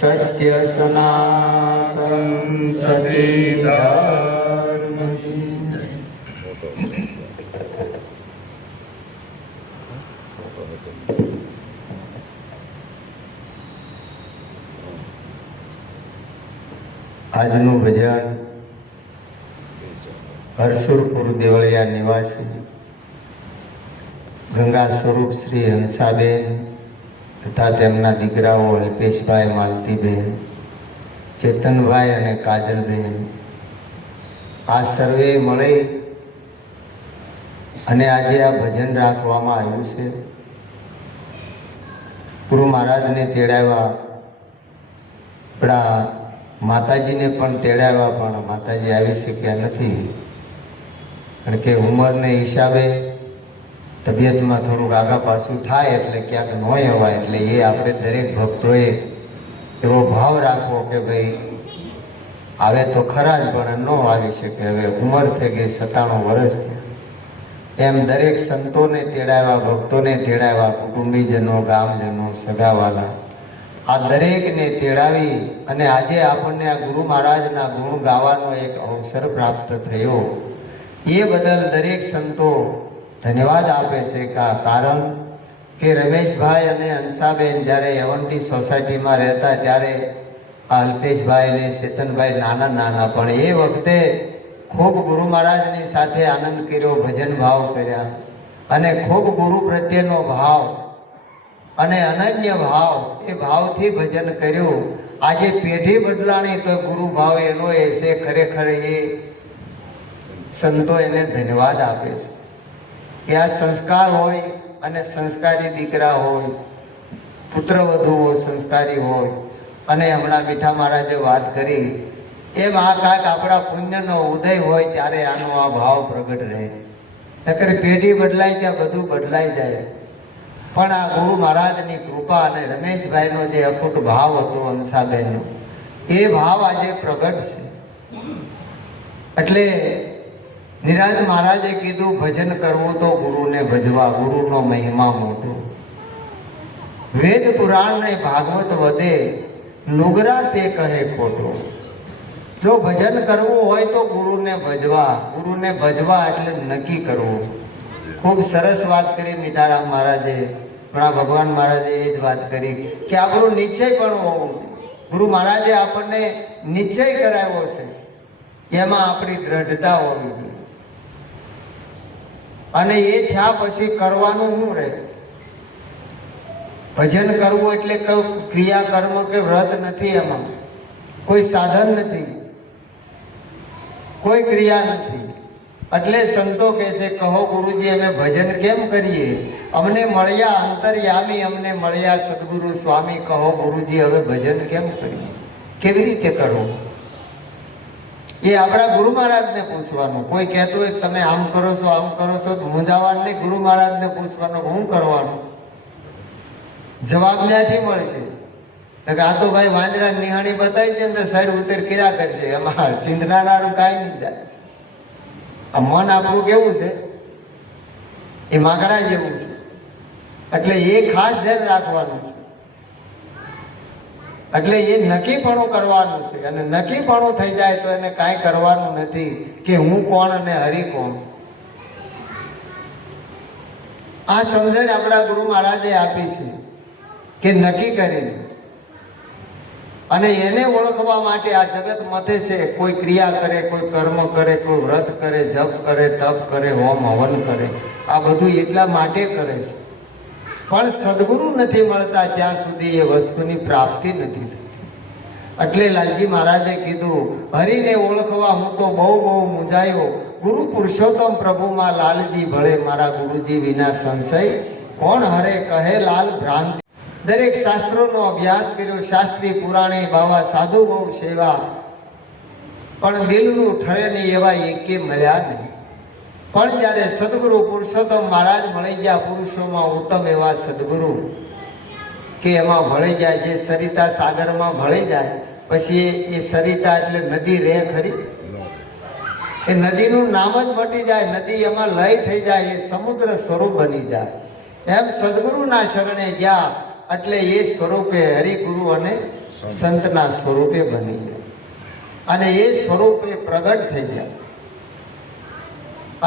સત્ય સનાતન સતી ધર્મ કી જય. આજનું ભજન હરસુરપુર દેવળિયા નિવાસી ગંગા સ્વરૂપ શ્રી હંસાબેન તથા તેમના દીકરાઓ અલ્પેશભાઈ માલતીબેન, ચેતનભાઈ અને કાજલબેન આ સર્વે મળી અને આજે આ ભજન રાખવામાં આવ્યું છે. ગુરુ મહારાજને તેડાવ્યા, આપણા માતાજીને પણ તેડાવ્યા, પણ માતાજી આવી શક્યા નથી. કારણ કે ઉંમરને હિસાબે તબિયતમાં થોડુંક આગા પાછું થાય એટલે ક્યાંક ન અવાય. એટલે એ આપણે દરેક ભક્તોએ એવો ભાવ રાખવો કે ભાઈ આવે તો ખરા જ પણ ન આવી શકે. હવે ઉંમર થઈ ગઈ, 97 વર્ષ થયા. એમ દરેક સંતોને તેડાવ્યા, ભક્તોને તેડાવ્યા, કુટુંબીજનો, ગામજનો, સગાવાલા આ દરેકને તેડાવી અને આજે આપણને આ ગુરુ મહારાજના ગુણ ગાવાનો એક અવસર પ્રાપ્ત થયો. એ બદલ દરેક સંતો ધન્યવાદ આપે છે. કારણ કે રમેશભાઈ અને હંસાબેન જ્યારે યવંતી સોસાયટીમાં રહેતા ત્યારે આ અલ્પેશભાઈ અને ચેતનભાઈ નાના નાના, પણ એ વખતે ખૂબ ગુરુ મહારાજની સાથે આનંદ કર્યો, ભજન ભાવ કર્યા અને ખૂબ ગુરુ પ્રત્યેનો ભાવ અને અનન્ય ભાવ, એ ભાવથી ભજન કર્યું. આજે પેઢી બદલાણી તો ગુરુ ભાવ એનો એ છે. ખરેખર એ સંતો એને ધન્યવાદ આપે છે કે આ સંસ્કાર હોય અને સંસ્કારી દીકરા હોય, પુત્રવધુઓ સંસ્કારી હોય. અને હમણાં મીઠા મહારાજે વાત કરી એમ આ કાંઈક આપણા પુણ્યનો ઉદય હોય ત્યારે આનો આ ભાવ પ્રગટ રહે. નકર પેઢી બદલાય ત્યાં બધું બદલાઈ જાય. પણ આ ગુરુ મહારાજની કૃપા અને રમેશભાઈનો જે અખૂટ ભાવ હતો હંસાબેનનો, એ ભાવ આજે પ્રગટ છે. એટલે નિરાજ મહારાજે કીધું ભજન કરવું તો ગુરુને ભજવા, ગુરુનો મહિમા મોટો. વેદ પુરાણ ને ભાગવત વધે, નુગરા તે કહે ખોટો. જો ભજન કરવું હોય તો ગુરુને ભજવા, ગુરુને ભજવા એટલે નક્કી કરવું. ખૂબ સરસ વાત કરી મીઠારામ મહારાજે, ઘણા ભગવાન મહારાજે એ જ વાત કરી કે આપણું નિશ્ચય પણ હોવું. ગુરુ મહારાજે આપણને નિશ્ચય કરાવ્યો છે, એમાં આપણી દ્રઢતા હોવી જોઈએ. અને એ થયા પછી કરવાનું શું રહે? ભજન કરવું એટલે ક્રિયા કર્મ કે વ્રત નથી, એમાં કોઈ સાધન નથી, કોઈ ક્રિયા નથી. એટલે સંતો કહે છે કહો ગુરુજી અમે ભજન કેમ કરીએ? અમને મળ્યા અંતર્યામી, અમને મળ્યા સદગુરુ સ્વામી. કહો ગુરુજી હવે ભજન કેમ કરીએ, કેવી રીતે કરવું? એ આપણા ગુરુ મહારાજને પૂછવાનું. કોઈ કહેતું હોય તમે આમ કરો છો, આમ કરો છો, મૂંઝાવાનું નહીં. ગુરુ મહારાજને પૂછવાનું હું કરવાનું, જવાબ ત્યાંથી મળશે. આ તો ભાઈ વાંદરા નિહાણી બતાવી દે ને સાઈડ ઉતર કર્યા કરશે, એમાં સિંધનારાનું કાંઈ નહીં જાય. આ મન આપણું કેવું છે? એ માકડા જેવું છે. એટલે એ ખાસ ધ્યાન રાખવાનું છે. એટલે એ નક્કીપણું કરવાનું છે. અને નક્કીપણું થઈ જાય તો એને કાંઈ કરવાનું નથી કે હું કોણ અને હરિ કોણ. આ સમજણ આપણા ગુરુ મહારાજે આપી છે કે નક્કી કરીને અને એને ઓળખવા માટે આ જગત મથે છે. કોઈ ક્રિયા કરે, કોઈ કર્મ કરે, કોઈ વ્રત કરે, જપ કરે, તપ કરે, હોમ હવન કરે. આ બધું એટલા માટે કરે છે. પણ સદગુરુ નથી મળતા ત્યાં સુધી એ વસ્તુની પ્રાપ્તિ નથી થતી. એટલે લાલજી મહારાજે કીધું હરિને ઓળખવા હું તો બહુ બહુ મૂંઝાયો. ગુરુ પુરુષોત્તમ પ્રભુમાં લાલજી ભળે, મારા ગુરુજી વિના સંશય કોણ હરે? કહે લાલ ભ્રાંતિ. દરેક શાસ્ત્રોનો અભ્યાસ કર્યો, શાસ્ત્રી પુરાણે બાવા, સાધુ બહુ સેવા, પણ દિલનું ઠરે નહીં એવા એકે મળ્યા નહીં. પણ જ્યારે સદગુરુ પુરુષોત્તમ મહારાજ મળી ગયા, પુરુષોમાં ઉત્તમ એવા સદગુરુ કે એમાં ભળી જાય, જે સરિતા સાગરમાં ભળી જાય પછી એ સરિતા એટલે નદી રહે ખરી? એ નદીનું નામ જ મટી જાય, નદી એમાં લય થઈ જાય, એ સમુદ્ર સ્વરૂપ બની જાય. એમ સદગુરુના શરણે ગયા એટલે એ સ્વરૂપે હરિગુરુ અને સંતના સ્વરૂપે બની ગયા અને એ સ્વરૂપે પ્રગટ થઈ ગયા.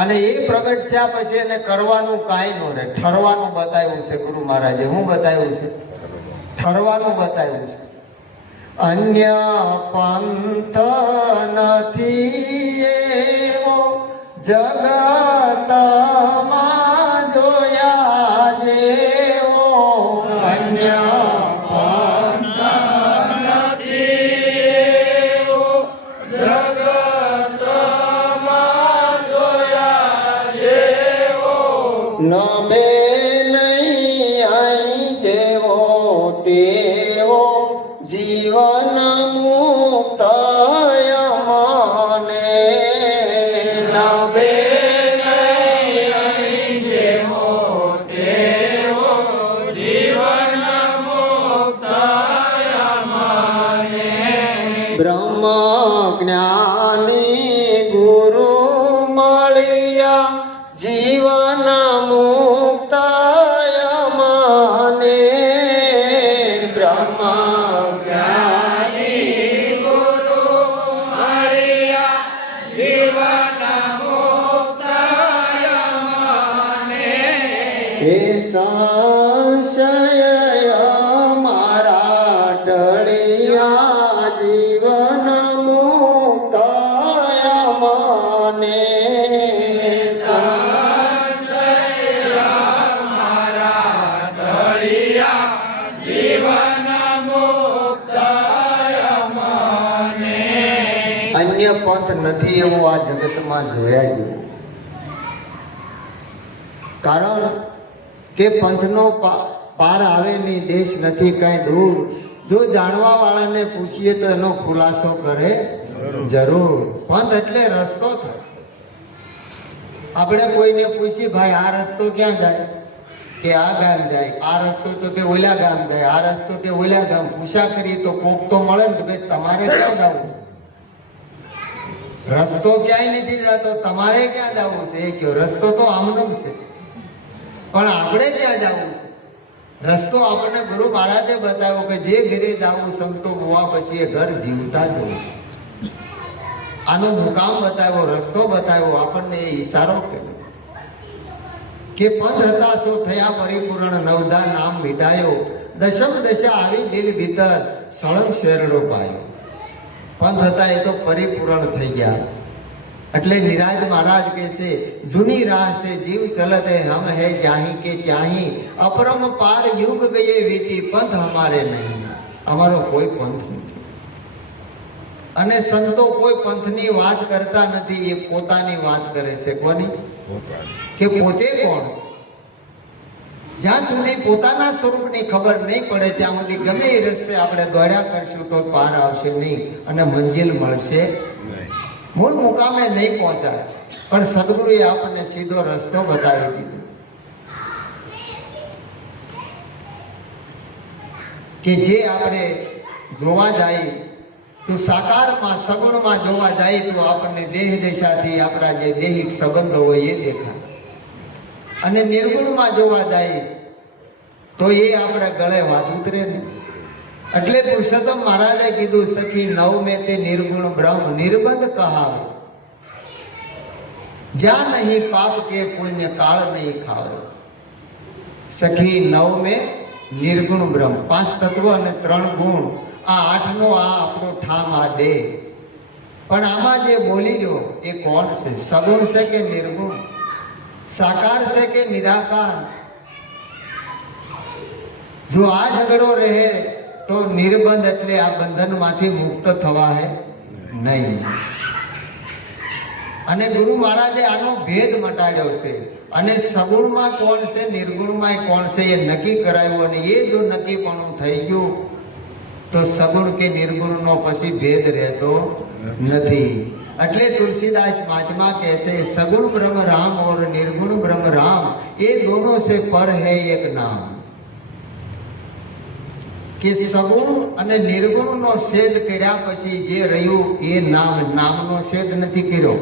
અને એ પ્રગટ થયા પછી એને કરવાનું કાંઈ ન રહે. ઠરવાનું બતાવ્યું છે ગુરુ મહારાજે. હું બતાવ્યું છે? ઠરવાનું બતાવ્યું છે. અન્ય પંથ નથી એવો જગતમાં જોયા જેવો. અન્ય પંથ નથી એવો જગતમાં જોયા જેવો. નમે નહીં આઈ જેવો તેવો જીવન મુક્ત મને. નવે નહીં જેવો તેવો જીવન મુક્ત મને. બ્રહ્મ જ્ઞાની ગુરુ મળ્યા જીવન મુક્ત મને. બ્રહ્મ સંશય મારા ટળિયા જીવન મુક્ત મને. સંશય મારા ટળિયા જીવન મુક્ત મને. અન્ય પંથ નથી એવો આ જગતમાં જોયા જેવું. કારણ કે પંથનો પાર આવે નહીં, દેશ નથી કાંઈ દૂર. જો જાણવા વાળાને પૂછીએ તો એનો ખુલાસો કરે જરૂર. પંથ એટલે રસ્તો થાય. આપણે કોઈને પૂછીએ ભાઈ આ રસ્તો ક્યાં જાય, કે આ ગામ જાય. આ રસ્તો તો કે ઓલા ગામ જાય. આ રસ્તો કે ઓલા ગામ. પૂછા કરીએ તો કોક તો મળે ને કે ભાઈ તમારે ક્યાં જવું છે? રસ્તો ક્યાંય નથી જતો, તમારે ક્યાં જવું છે એ કયો. રસ્તો તો આમનો છે, પણ આપણે ક્યાં જવું છે? રસ્તો આપણને ગુરુ મહારાજે બતાવ્યો કે જે ઘરે જવું સંતો હોવા પછી એ ઘર જીવતા જવું. આનો મુકામ બતાવ્યો, રસ્તો બતાવ્યો, આપણને એ ઈશારો કર્યો કે પંથ હતા સો થયા પરિપૂર્ણ. નવદા નામ મીટાયો, દશમ દશા આવી દિલ ભીતર સળંગ શેરડો પાયો. પંથ હતા એ તો પરિપૂર્ણ થઈ ગયા. એટલે નિરાજ મહારાજ કહે છે જૂની રાહ से जीव चलत है हम है जाही के ત્યાહી. અપરમ પાર યુગ ગયે વીતી પંથ હમારે નહીં. અમારો કોઈ પંથ નથી. અને સંતો કોઈ પંથની વાત કરતા નથી, એ પોતાની વાત કરે છે. કોની? કે પોતે કોણ છે. જ્યાં સુધી પોતાના સ્વરૂપની ખબર નહીં પડે ત્યાં સુધી ગમે એ રસ્તે આપણે દોડ્યા કરશું તો પાર આવશે નહીં અને મંજિલ મળશે નહીં. મૂળ મુકામે નહીં પહોંચાય. પણ સદગુરુએ આપણને સીધો રસ્તો બતાવી દીધો કે જે આપણે જોવા જાય તો સાકારમાં સગુણમાં જોવા જાય તો આપણને દેહ દેશાથી આપણા જે દૈહિક સંબંધો હોય એ દેખાય. અને નિર્ગુણમાં જોવા જાય તો એ આપણે ગળે વાત ઉતરે ને. એટલે પુરુષોત્તમ મહારાજે કીધું સખી નવ મેં તે નિર્ગુણ બ્રહ્મ નિર્બંધ કહાવે. જ્યાં નહીં પાપ કે પુણ્ય કાળ નહીં ખાવે. સખી નવ મેં નિર્ગુણ બ્રહ્મ. 5 તત્વ અને 3 ગુણ, આ 8નો આ આપણો ઠામ આ દેહ. પણ આમાં જે બોલી રહ્યો એ કોણ છે? સગુણ છે કે નિર્ગુણ? સાકાર છે કે નિરાકાર? જો આ ઝઘડો રહે તો નિર્બંધ એટલે આ બંધનમાંથી મુક્ત થવા હે નહીં. અને ગુરુ મહારાજે આનો ભેદ મટાડ્યો છે. અને સગુણમાં કોણ છે, નિર્ગુણમાં કોણ છે એ નક્કી કરાયું. અને એ જો નક્કીપણું થઈ ગયું તો સગુણ કે નિર્ગુણનો પછી ભેદ રહેતો નથી. એટલે તુલસીદાસ महात्मा कहते सगुण ब्रह्म राम और निर्गुण ब्रह्म राम ये दोनों से पर है एक नाम. કે સગુણ અને નિર્ગુણનો છેદ કર્યા પછી જે રહ્યું એ નામનો છેદ નથી કર્યો.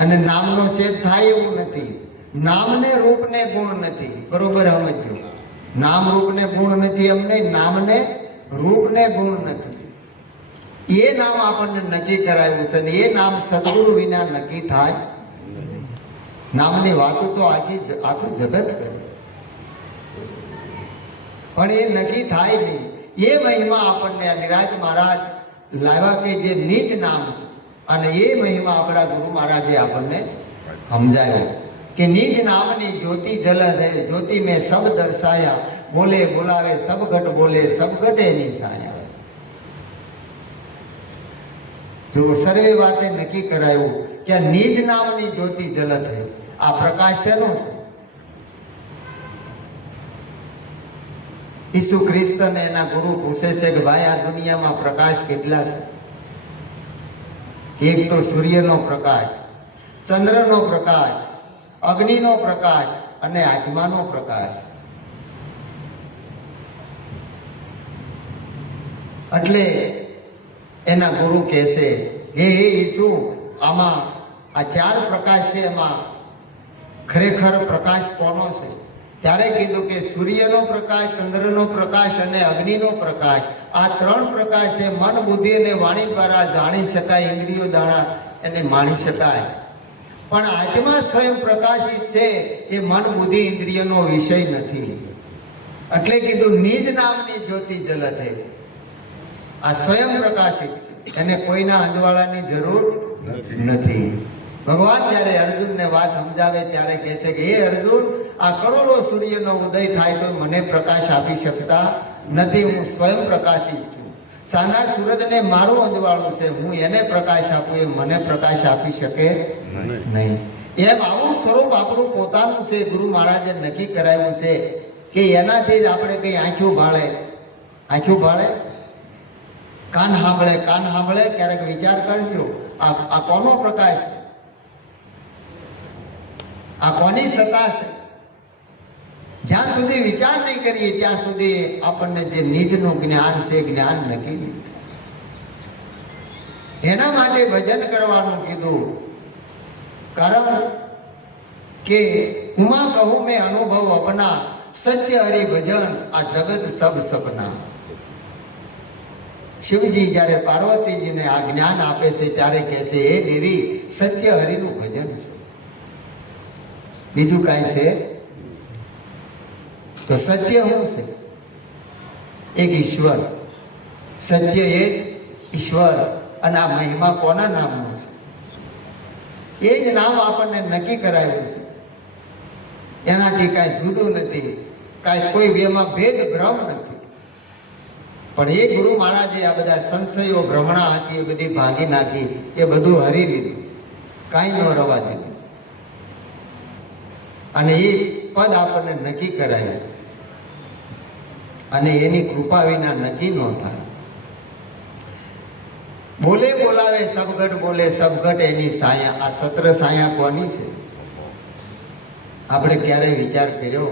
અને નામનો છેદ થાય એવું નથી. નામને રૂપને ગુણ નથી. બરોબર સમજો. નામ રૂપ ને ગુણ નથી એમ નહીં, નામને રૂપ ને ગુણ નથી. એ નામ આપણને નક્કી કરાવ્યું છે ને એ નામ સદગુરુ વિના નક્કી થાય. નામની વાતો તો આખું જગત કરે પણ એ નક્કી થાય નહીં. એ મહિમા આપણને નિરાજ મહારાજ લાવ્યા કે જે નિજ નામ છે અને એ મહિમા આપણા ગુરુ મહારાજે આપણને સમજાયો કે નિજ નામની જ્યોતિ જલદ હે, જ્યોતિ મેં સબ દર્શાયા, બોલે બોલાવે સબ ઘટ બોલે, સબ ઘટે નિશાયા. જો સર્વે વાતે નક્કી કરાયું કે આ નિજ નામની જ્યોતિ જલદ હે. આ પ્રકાશ શેનો છે? ઈસુ ખ્રિસ્ત ને એના ગુરુ પૂછે છે કે ભાઈ આ દુનિયામાં પ્રકાશ કેટલા છે? એક તો સૂર્યનો પ્રકાશ, ચંદ્રનો પ્રકાશ, અગ્નિનો પ્રકાશ અને આત્માનો પ્રકાશ. એટલે એના ગુરુ કહે છે હે ઈસુ, આમાં આ ચાર પ્રકાશ છે, એમાં ખરેખર પ્રકાશ કોનો છે? ત્યારે કીધું કે સૂર્યનો પ્રકાશ, ચંદ્રનો પ્રકાશ અને અગ્નિનો પ્રકાશ. આ ત્રણ પ્રકાશ છે મન, બુદ્ધિ અને વાણી દ્વારા જાણી શકાય, ઇન્દ્રિયો દ્વારા એને માણી શકાય. પણ આત્મા સ્વયં પ્રકાશિત છે, એ મન, બુદ્ધિ, ઇન્દ્રિયનો વિષય નથી. એટલે કીધું નિજ નામની જ્યોતિ જલત હે. આ સ્વયં પ્રકાશિત છે, એને કોઈના અંજવાળાની જરૂર નથી. ભગવાન જ્યારે અર્જુનને વાત સમજાવે ત્યારે કહે છે કે હે અર્જુન, આ કરોડો સૂર્યનો ઉદય થાય તો મને પ્રકાશ આપી શકતા નથી. હું સ્વયં પ્રકાશિત છું. સાંજના સૂરજને મારું અંજવાળું છે, હું એને પ્રકાશ આપું એ મને પ્રકાશ આપી શકે નહીં. એમ આવું સ્વરૂપ આપણું પોતાનું છે. ગુરુ મહારાજે નક્કી કરાવ્યું છે કે એનાથી જ આપણે કઈ આંખ્યું ભાળે, આંખ્યું ભાળે, કાન સાંભળે, કાન સાંભળે. ક્યારેક વિચાર કરજો, આ કોનો પ્રકાશ છે? આ કોની સત્તા છે? જ્યાં સુધી વિચાર નહીં કરીએ ત્યાં સુધી આપણને જે નિજનું જ્ઞાન છે, જ્ઞાન નક્કી નહીં. એના માટે ભજન કરવાનું કીધું. કારણ કે ઉમા કહું મેં અનુભવ અપના, સત્ય હરિ ભજન આ જગત સબ સપના. શિવજી જ્યારે પાર્વતીજીને આ જ્ઞાન આપે છે ત્યારે કહે છે હે દેવી, સત્ય હરિનું ભજન છે, બીજું કાંઈ છે? તો સત્ય શું છે? એક ઈશ્વર. સત્ય એક ઈશ્વર. અને આ મહિમા કોના નામનો છે? એ જ નામ આપણને નક્કી કરાવ્યું છે. એનાથી કાંઈ જુદું નથી, કાંઈ કોઈ બેમાં ભેદ ભ્રમ નથી. પણ એ ગુરુ મહારાજે આ બધા સંશયો, ભ્રમણા હતી એ બધી ભાગી નાખી, એ બધું હરી લીધું, કાંઈ ન રવા દીધું. અને એ પદ આપણને નક્કી કરાયું. અને એની કૃપા વિના નક્કી ન થાય. બોલે બોલાવે સબગઢ બોલે, સબગઢ એની સાયા. આ સત્ર સાયા કોની છે? આપણે ક્યારેય વિચાર કર્યો?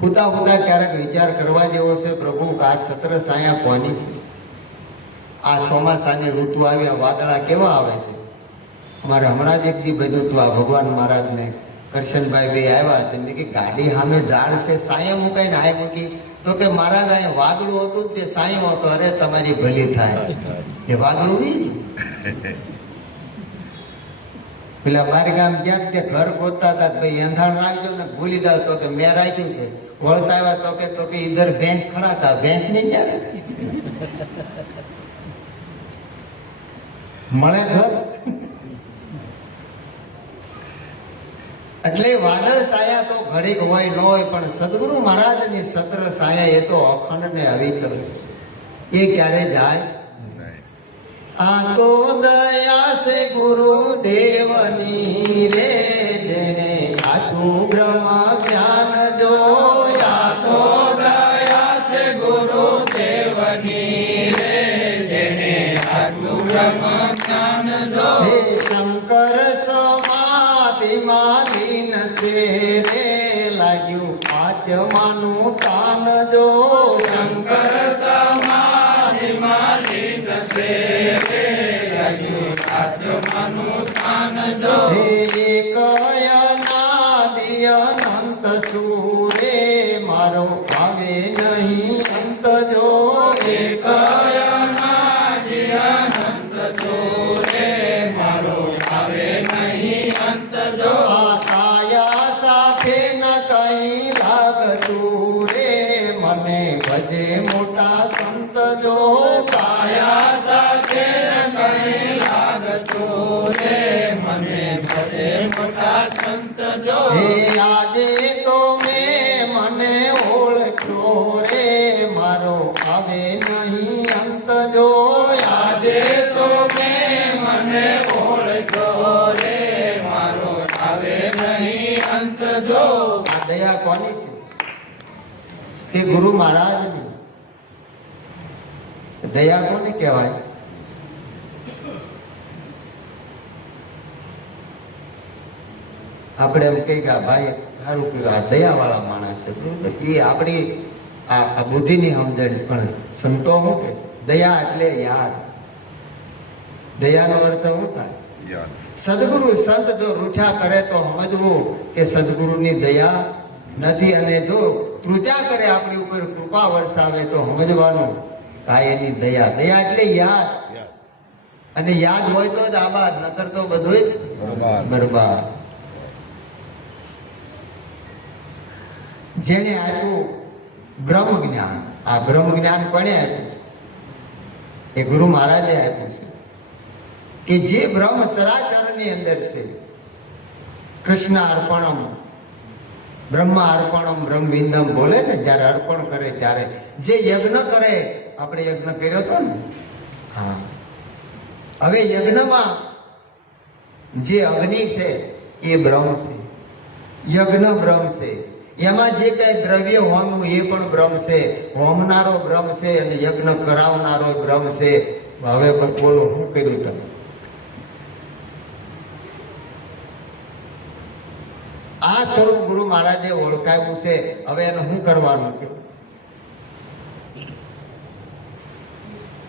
પૂતા ક્યારેક વિચાર કરવા જેવો છે પ્રભુ કે આ સત્ર સાયા કોની છે? આ ચોમાસાની ઋતુ આવી, આ વાદળા કેવા આવે છે? અમારે હમણાં જ એક દી બધું હતું, આ ભગવાન મહારાજને કરશનભાઈ ભાઈ આવ્યા, તેમને કે ગાડી સામે ઝાડ છે, સાયા મુકાઈને હાય મૂકી. તો કે મહારાજ અહીંયા વાદળું હતું તે સાયો હતો. અરે તમારી ભલી થાય, એ વાદળું નહીં. પેલા બાર ગામ ગયા તે ઘર ગોતતા હતા, ભાઈ એંધાણ રાખજો ને ભૂલી જાવ. તો કે મેં રાખ્યું છે. વળતા આવ્યા તો કે ઈધર ભેંસ ખડા હતા, ભેંસ નહીં ક્યારે મળે ઘર. એટલે વાદળ સાયા તો ઘડીક હોય ન હોય, પણ સદગુરુ મહારાજની સત્ર સાયા એ તો અખંડ ને અવિચલ છે, એ ક્યારે જાય? આ તો દયા છે ગુરુદેવની રે, જેને આખું બ્રહ્મ જ્ઞાન જોયા. તો દયા છે ગુરુદેવની રે, જેને આખું બ્રહ્મ જ્ઞાન જોયા. શંકર સમાધિમાં લીન છે રે, લાગ્યું આત્માનું કાન જો. શંકર સમાધિમાં લીન છે રે, લાગ્યું આત્માનું કાન જો. એક અનાદિ અનંત સુરે જો હે આજે તો મેં મને ઓળખ્યો રે મારો આવે નહીં અંત જો આજે તો મેં મને ઓળખ્યો રે મારો આવે નહીં અંત જો આ દયા કોની છે? કે ગુરુ મહારાજની. દયા કોને કહેવાય? આપણે એમ કહીએ કે આ ભાઈ સારું કર્યું, આ દયાવાળા માણસ છે, બરોબર? એ આપણી આ બુદ્ધિની સમજણ. પણ સંતો શું કહે છે? દયા એટલે યાદ. દયાનો અર્થ શું થાય? સદગુરુ સંત જો રૂઠ્યા કરે તો સમજવું કે સદગુરુની દયા નથી, અને જો ત્રુટ્યા કરે આપણી ઉપર કૃપા વરસાવે તો સમજવાનું કાય એની દયા. દયા એટલે યાદ, અને યાદ હોય તો જ આબાદ, નકર તો બધું બરબાદ. જેને આપ્યું બ્રહ્મ જ્ઞાન, આ બ્રહ્મ જ્ઞાન કોને આપ્યું છે? એ ગુરુ મહારાજે આપ્યું છે. કે જે બ્રહ્મ સરાચરની અંદર છે. કૃષ્ણ અર્પણમ બ્રહ્મ અર્પણમ બ્રહ્મવિંદમ બોલે ને, જ્યારે અર્પણ કરે ત્યારે જે યજ્ઞ કરે, આપણે યજ્ઞ કર્યો હતો ને, હા, હવે યજ્ઞમાં જે અગ્નિ છે એ બ્રહ્મ છે, યજ્ઞ બ્રહ્મ છે. એમાં જે કઈ દ્રવ્ય હોમવું એ પણ બ્રહ્મ છે, હોમનારો બ્રહ્મ છે, અને યજ્ઞ કરાવનારો બ્રહ્મ છે. હવે બોલો શું કર્યું તમે? આ સ્વરૂપ ગુરુ મહારાજે ઓળખાવ્યું છે. હવે એનું શું કરવાનું?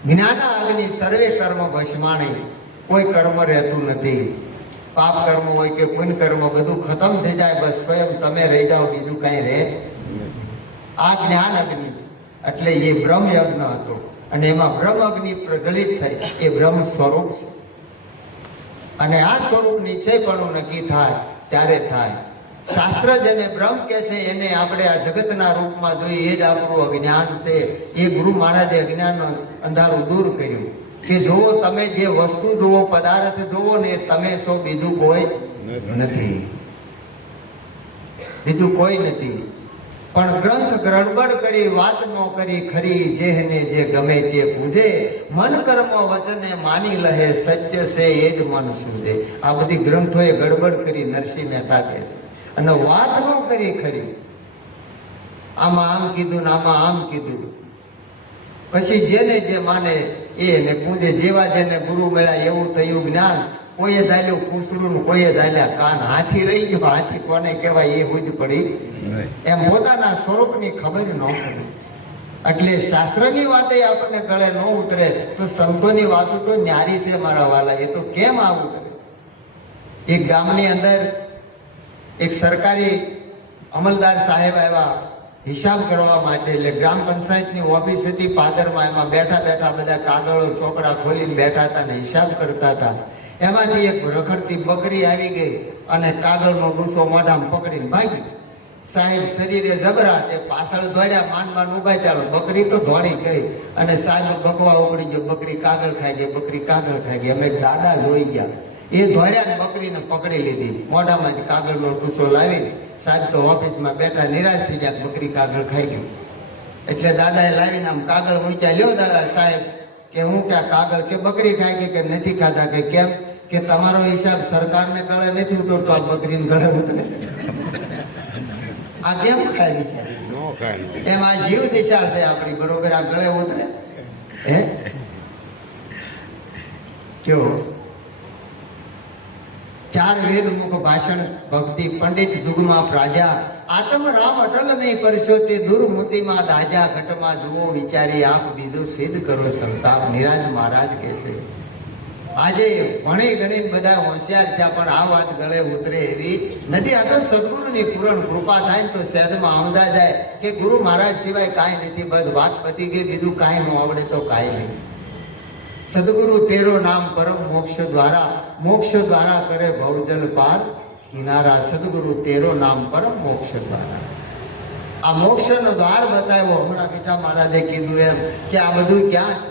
જ્ઞાન અગ્નિ સર્વે કર્મ ભસ્માણી. કોઈ કર્મ રહેતું નથી. પાપ કર્મ હોય કે પુણ્ય કર્મ બધું ખતમ થઈ જાય, બસ સ્વયં તમે રહી જાઓ, બીજું કઈ રહે. આ જ્ઞાન અગ્નિ છે. એટલે એ બ્રહ્મ યજ્ઞ હતો, અને એમાં બ્રહ્મ અગ્નિ પ્રજ્વલિત થઈ. એ બ્રહ્મ સ્વરૂપ છે, અને આ સ્વરૂપ નિશ્ચયપણું નક્કી થાય ત્યારે થાય. શાસ્ત્ર જેને બ્રહ્મ કે છે એને આપણે આ જગતના રૂપમાં જોઈએ, એ જ આપણું અજ્ઞાન છે. એ ગુરુ મહારાજે અજ્ઞાનનું અંધારું દૂર કર્યું. કે જોવો તમે જે વસ્તુ જોવો, પદાર્થ જોવો ને, તમે છો, બીજું કોઈ નથી, બીજું કોઈ નથી. પણ ગ્રંથ ગડબડ કરી વાત નો કરી ખરી, જેને જે ગમે તે પૂજે, મન કર્મ વચને માની લહે, સત્ય છે એ જ મન સૂજે. આ બધી ગ્રંથોએ ગડબડ કરી, નરસિંહ મહેતા કહે છે, અને વાત નો કરી ખરી. આમાં આમ કીધું ને આમાં આમ કીધું. પછી જેને જે માને એને પૂજે. જેવા જેને ગુરુ મળ્યા એવું થયું જ્ઞાન. કોઈએ ધાલ્યું કુસડું, કોઈએ ધાલ્યા કાન. હાથી રહી ગયો, હાથી કોને કહેવાય એ હુજ પડી. એમ પોતાના સ્વરૂપની ખબર ન પડે. એટલે શાસ્ત્રની વાતે આપણને ગળે ન ઉતરે તો સંતોની વાતો તો ન્યારી છે મારા વાલા. એ તો કેમ આવું કરે? એક ગામની અંદર એક સરકારી અમલદાર સાહેબ આવ્યા હિસાબ કરવા માટે. એટલે ગ્રામ પંચાયતની ઓફિસ હતી પાદરમાં. એમાં બેઠા બેઠા બધા કાગળો ચોપડા ખોલીને બેઠા હતા ને હિસાબ કરતા હતા. એમાંથી એક રખડતી બકરી આવી ગઈ અને કાગળનો ડૂસો મોઢામાં પકડીને ભાગી. સાહેબ શરીરે જબરા, તે પાછળ દોડ્યા, માંડ ઉભા ચાલો. બકરી તો દોડી ગઈ, અને સાહેબ બકવા ઉપડી ગયો. બકરી કાગળ ખાઈ ગઈ, બકરી કાગળ ખાઈ ગઈ. અમે દાદા જોઈ ગયા. એ દોડ્યા બકરીને પકડી લીધી. મોઢામાંથી કાગળનો ડૂસો લાવી સાહેબ તો ઓફિસમાં બેઠા, નિરાશ થઈ ગયા, બકરી કાગળ ખાઈ ગયું. એટલે દાદાએ લાવીને આમ કાગળ મૂક્યા. લ્યો દાદા સાહેબ કે હું કે કાગળ કે બકરી ખાઈ ગઈ કે નથી ખાધા? કે કેમ? કે તમારો હિસાબ સરકારને ગળે નથી ઉતરતો, આ બકરીને ગળે ઉતરે. આ કેમ ખાય છે? એમ આ જીવ દિશા છે આપણી, બરોબર? આ ગળે ઉતરે હે? કેવો? ચાર વેદ મુખ ભાષણ ભક્તિ પંડિત જુગમાં પ્રાજા, આત્મ રામ અટલ નહીં કરશો તે દુર્મૂતિમાં દાજા, ઘટમાં જુઓ વિચારી આપ બીજો સિદ્ધ કરો સંતાપ. નિરાજ મહારાજ કહે છે. આજે ભણી ગણી બધા હોશિયાર થયા, પણ આ વાત ગળે ઉતરે એવી નથી. આ તો સદગુરુની પૂરણ કૃપા થાય ને તો સહેજમાં આમદા જાય કે ગુરુ મહારાજ સિવાય કાંઈ નથી, બસ વાત પતી ગઈ, બીજું કાંઈ ન આવડે તો કાંઈ નહીં. સદગુરુ તેરો નામ પરમ મોક્ષ દ્વારા કરે ભવજલ પાર કિનારા. સદગુરુ તેરો નામ પરમ મોક્ષ દ્વારા. આ મોક્ષનો દ્વાર બતાવ્યો. હમણાં મીઠા મહારાજે કીધું એમ કે આ બધું ક્યાં છે?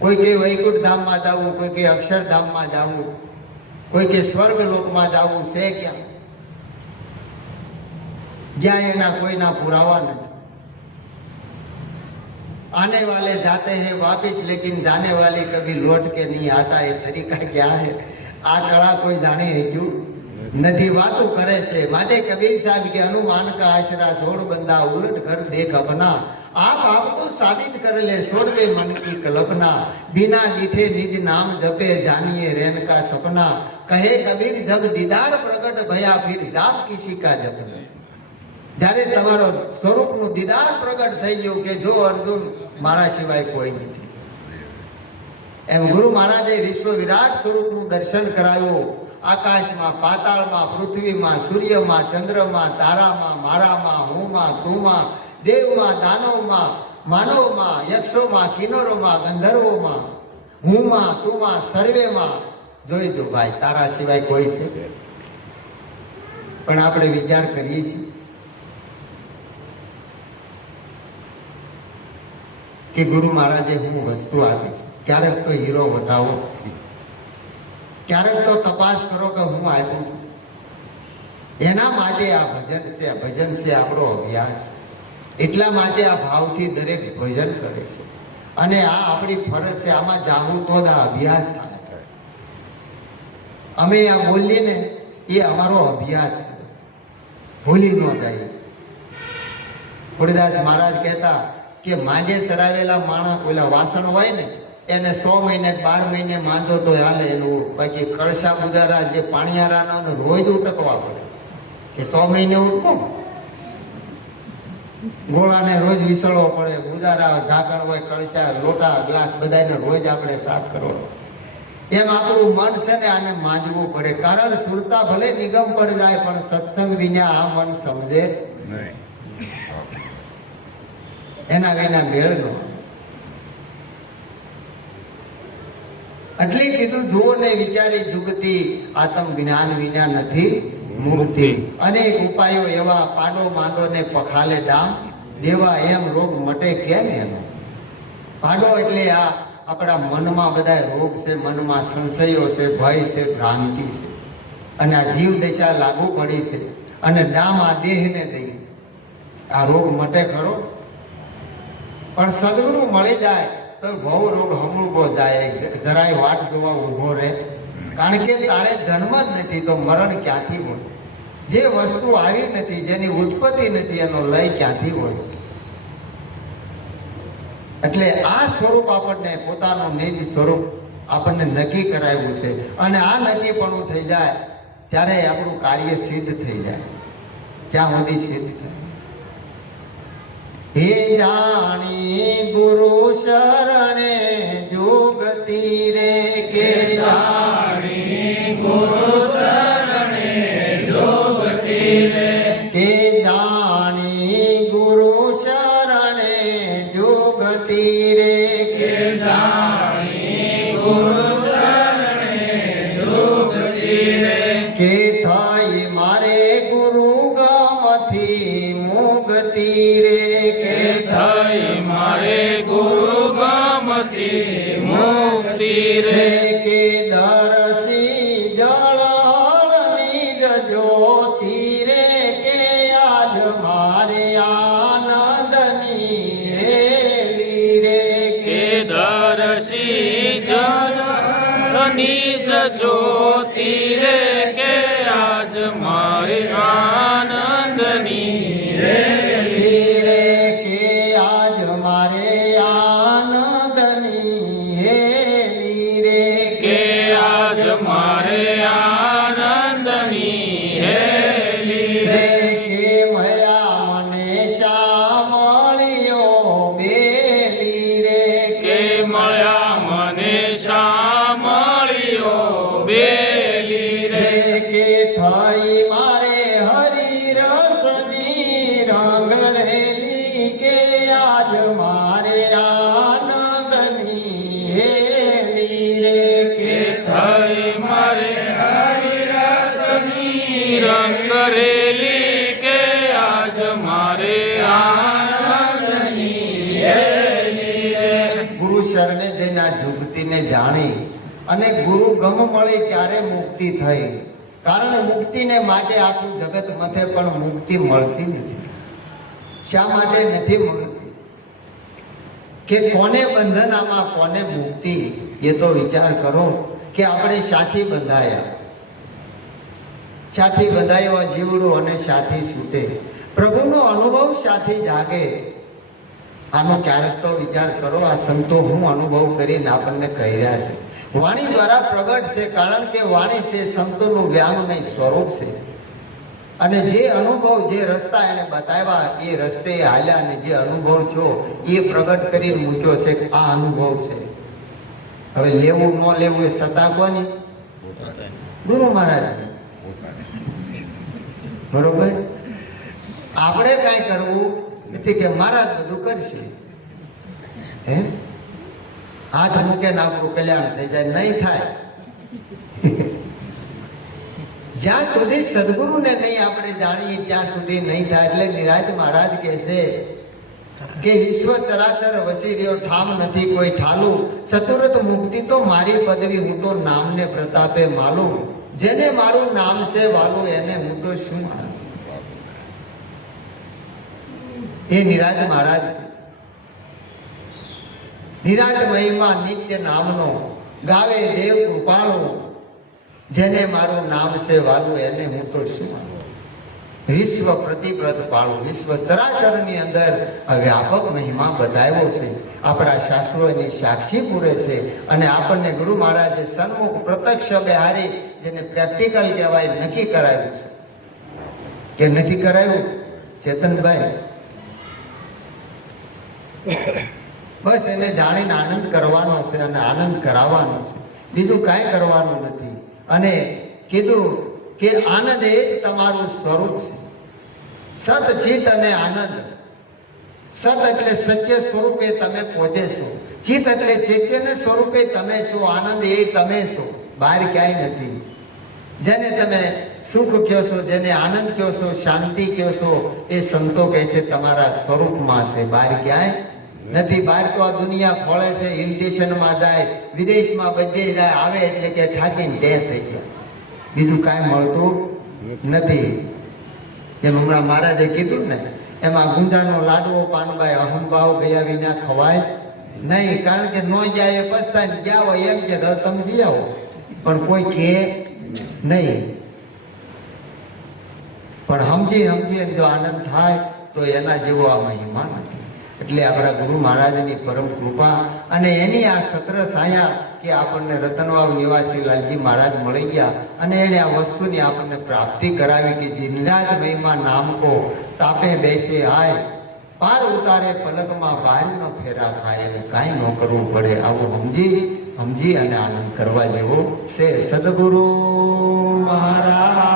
કોઈ કે વૈકુંઠ ધામમાં જવું, કોઈ કે અક્ષરધામમાં જવું, કોઈ કે સ્વર્ગ લોકમાં જવું છે ક્યાં, જ્યાં એના કોઈના પુરાવા નથી. आने वाले जाते हैं वापिस लेकिन जाने वाले कभी लौट के नहीं आता. ये तरीका क्या है? આ કળા કોઈ જાણે હજુ નથી, વાતું કરે છે. માટે કબીર સાહેબ કે અનુમાન કા આશરા છોડ બંદા ઉલટ કર દેખ अपना. आप आपको साबित कर ले छोड़ दे मन की कल्पना. बिना दिखे निज नाम जपे जानिए रैन का सपना. कहे कबीर जब दीदार प्रकट भया फिर जाप किसी का जपना. જ્યારે તમારો સ્વરૂપનું દીદાર પ્રગટ થઈ ગયું કે જો અર્જુન મારા સિવાય કોઈ નથી, એમ ગુરુ મહારાજે વિશ્વ વિરાટ સ્વરૂપનું દર્શન કરાવ્યું. આકાશમાં, પાતાળમાં, પૃથ્વીમાં, સૂર્યમાં, ચંદ્રમાં, તારામાં, મારામાં, હુંમાં, તુંમાં, દેવમાં, દાનવમાં, માનવમાં, યક્ષોમાં, કિન્નરોમાં, ગંધર્વોમાં, હુંમાં, તુંમાં, સર્વેમાં જોઈ દો ભાઈ, તારા સિવાય કોઈ છે? પણ આપણે વિચાર કરીએ છીએ કે ગુરુ મહારાજે હું વસ્તુ આપી છે. ક્યારેક તો હીરો વટાવો, ક્યારેક તો તપાસ કરો કે હું આપ્યું છું. એના માટે આ ભજન છે. આ ભજન છે આપણો અભ્યાસ. એટલા માટે આ ભાવથી દરેક ભજન કરે છે. અને આ આપણી ફરજ છે. આમાં જાવું તો જ આ અભ્યાસ થાય. અમે આ બોલીએ ને એ અમારો અભ્યાસ છે, ભૂલી ન જાય. ખોડીદાસ મહારાજ કહેતા કે માંડે ચડાવેલા માણસ ઓલા વાસણ હોય ને એને 100 મહિને 12 મહિને માંદો તો હાલે એનું. બાકી કળશા બુદારા જે પાણીયારાનો રોજ ઉટકવા પડે કે 100 મહિને ઉટકો. ગોળાને રોજ વિસળવો પડે, બુદારા ઢાંકણ હોય, કળશા, લોટા, ગ્લાસ બધાને રોજ આપણે સાફ કરવો. એમ આપણું મન છે ને આને માંજવું પડે. કારણ સુરતા ભલે નિગમ પર જાય પણ સત્સંગ વિના આ મન સમજે નહીં. એના વિના મેળ નો. એટલે કીધું જુઓ ને વિચારી જુગતી આત્મ જ્ઞાન વિના નથી મુક્તિ. અનેક ઉપાયો એવા પાડો માંદો ને પખાલે ડામ દેવા એમ રોગ મટે કેમ એનો. પાડો એટલે આ આપણા મનમાં બધા રોગ છે, મનમાં સંશયો છે, ભય છે, ભ્રાંતિ છે, અને આ જીવ દશા લાગુ પડી છે. અને ડામ આ દેહને દઈ આ રોગ મટે ખરો? પણ સદગુરુ મળી જાય તો બહુ રોગ હમળગો જાય, જરાય વાટ જોવા ઊભો રહે. કારણ કે તારે જન્મ જ નથી તો મરણ ક્યાંથી હોય? જે વસ્તુ આવી નથી, જેની ઉત્પત્તિ નથી, એનો લય ક્યાંથી હોય? એટલે આ સ્વરૂપ આપણને પોતાનું નિજ સ્વરૂપ આપણને નક્કી કરાવ્યું છે. અને આ નક્કીપણું થઈ જાય ત્યારે આપણું કાર્ય સિદ્ધ થઈ જાય. ક્યાં સુધી સિદ્ધ થાય? હે જાણી ગુરુ શરણે જોગતી રે. કે જાણી ગુરુ શરણે જોગતી રે. કે જાણી ગુરુ શરણે જોગતી રે. કે જાણી ગુરુ શરણે જોગતી રે. કે થઈ મારે ગુરુ ગમથી મુક્તિ રે. કે થઈ મારે ગુરુ ગમથી મુક્તિ રે. કે દર્શી જળની જ્યોતિ રે. કે આજ મારે આનંદની હેલી રે. કે દર્શી જળની જ્યોતિ રે. કે આજ મારે આનંદની હેલી રે. કે આજ મારે આનંદની હેલી રે. કે આજ મારે આનંદની હેલી રે. કે મળ્યા મને શામળિયો બેલી રે. કે મળ્યા મને શામળિયો બેલી રે. કે થઈ મારે હરિરસની રંગ રેલી. કે આજ મારે આનંદની હેલી રે. કે થઈ મારે હરિરસની રંગ રેલી. કે આજ મારે આનંદની હેલી રે. ગુરુ શરણે જઈને આ જુગતીને જાણી અને ગુરુ ગમ મળી ત્યારે મુક્તિ થઈ. કારણ મુક્તિને માટે આખું જગત મથે પણ મુક્તિ મળતી નથી. શા માટે નથી મળતી? કે કોને બંધન આમાં, કોને મુક્તિ? એ તો વિચાર કરો કે આપણે સાથી બંધાયા, સાથી બંધાયો આ જીવડું અને સાથી છૂટે. પ્રભુનો અનુભવ સાથી જાગે. આનો ક્યારેક તો વિચાર કરો. આ સંતો હું અનુભવ કરીને આપણને કહી રહ્યા છે. વાણી દ્વારા પ્રગટ છે, કારણ કે વાણી છે સંતોનું વ્યામમય સ્વરૂપ છે. અને જે અનુભવ, જે રસ્તા એને બતાવ્યા એ રસ્તે હાલ્યા, અને જે અનુભવ થયો એ પ્રગટ કરીને મૂક્યો છે. આ અનુભવ છે. હવે લેવું ન લેવું એ સત્તા કોની? ગુરુ મહારાજ. બરોબર. આપણે કઈ કરવું નથી કે મહારાજ બધું કરશે. હે, હાથ મૂકે ને આપણું કલ્યાણ થઈ જાય? નહીં થાય. જ્યાં સુધી સદગુરુને નહીં આપણે જાણીએ ત્યાં સુધી નહીં થાય. એટલે નિરાજ મહારાજ કહે છે કે વિશ્વ ચરાચર વસી રહ્યો, ઠામ નથી કોઈ ઠાલું. ચતુરત મુક્તિ તો મારી પદવી, હું તો નામને પ્રતાપે માલું. જેને મારું નામ છે વાલું, એને હું તો શું માનું? એ નિરાજ મહારાજ. નિરાજ મહિમા નિત્ય નામનો, ગાવે દેવ કૃપાળો. જેને મારું નામ છે વાલું, એને હું તો શું માનું? વિશ્વ પ્રતિપ્રત પાળું. વિશ્વ ચરાચરની અંદર વ્યાપક મહિમા બતાવ્યો છે. આપણા શાસ્ત્રોની સાક્ષી પૂરે છે. અને આપણને ગુરુ મહારાજે સન્મુખ પ્રત્યક્ષ બેહારી, જેને પ્રેક્ટિકલ કહેવાય, નક્કી કરાવ્યું છે. કે નથી કરાવ્યું ચેતનભાઈ? બસ એને જાણીને આનંદ કરવાનો છે અને આનંદ કરાવવાનો છે. બીજું કાંઈ કરવાનું નથી. અને કીધું કે આનંદ એ જ તમારું સ્વરૂપ છે. સત, ચિત અને આનંદ. સત એટલે સત્ય સ્વરૂપે તમે પોતે છો. ચિત એટલે ચૈતન્ય સ્વરૂપે તમે છો. આનંદ એ તમે છો, બહાર ક્યાંય નથી. જેને તમે સુખ કહો છો, જેને આનંદ કહો છો, શાંતિ કહો છો, એ સંતો કહે છે તમારા સ્વરૂપમાં છે, બહાર ક્યાંય નથી. બહાર તો આ દુનિયા ફોળે છે, હિલ સ્ટેશનમાં જાય, વિદેશમાં બધે જાય, આવે એટલે કે ઠાકીને ડે થઈ ગયા. બીજું કાંઈ મળતું નથી. જેમ હમણાં મહારાજે કીધું ને, એમાં ગુંજાનો લાડવો પાનબાઈ અહંભાવ ગયા વિના ખવાય નહીં. કારણ કે નો જાય એ પસ્તાય, ગયા હોય એમ કે તમે જઈ આવો, પણ કોઈ કહે નહીં. પણ સમજી જો આનંદ થાય તો એના જેવો આ મહિમા નથી. એટલે આપણા ગુરુ મહારાજની પરમ કૃપા અને એની આ સત્ર છાયા કે આપણને રતનવાવ નિવાસી લાલજી મહારાજ મળી ગયા અને એને આ વસ્તુની આપણને પ્રાપ્તિ કરાવી કે જે નિરાજ મહિમા નામ કો તાપે બેસે આય, પાર ઉતારે પલકમાં બારી ન ફેરા ખાય. એવું કાંઈ ન કરવું પડે. આવું સમજી અને આનંદ કરવા જેવો છે. સદગુરુ મહારાજ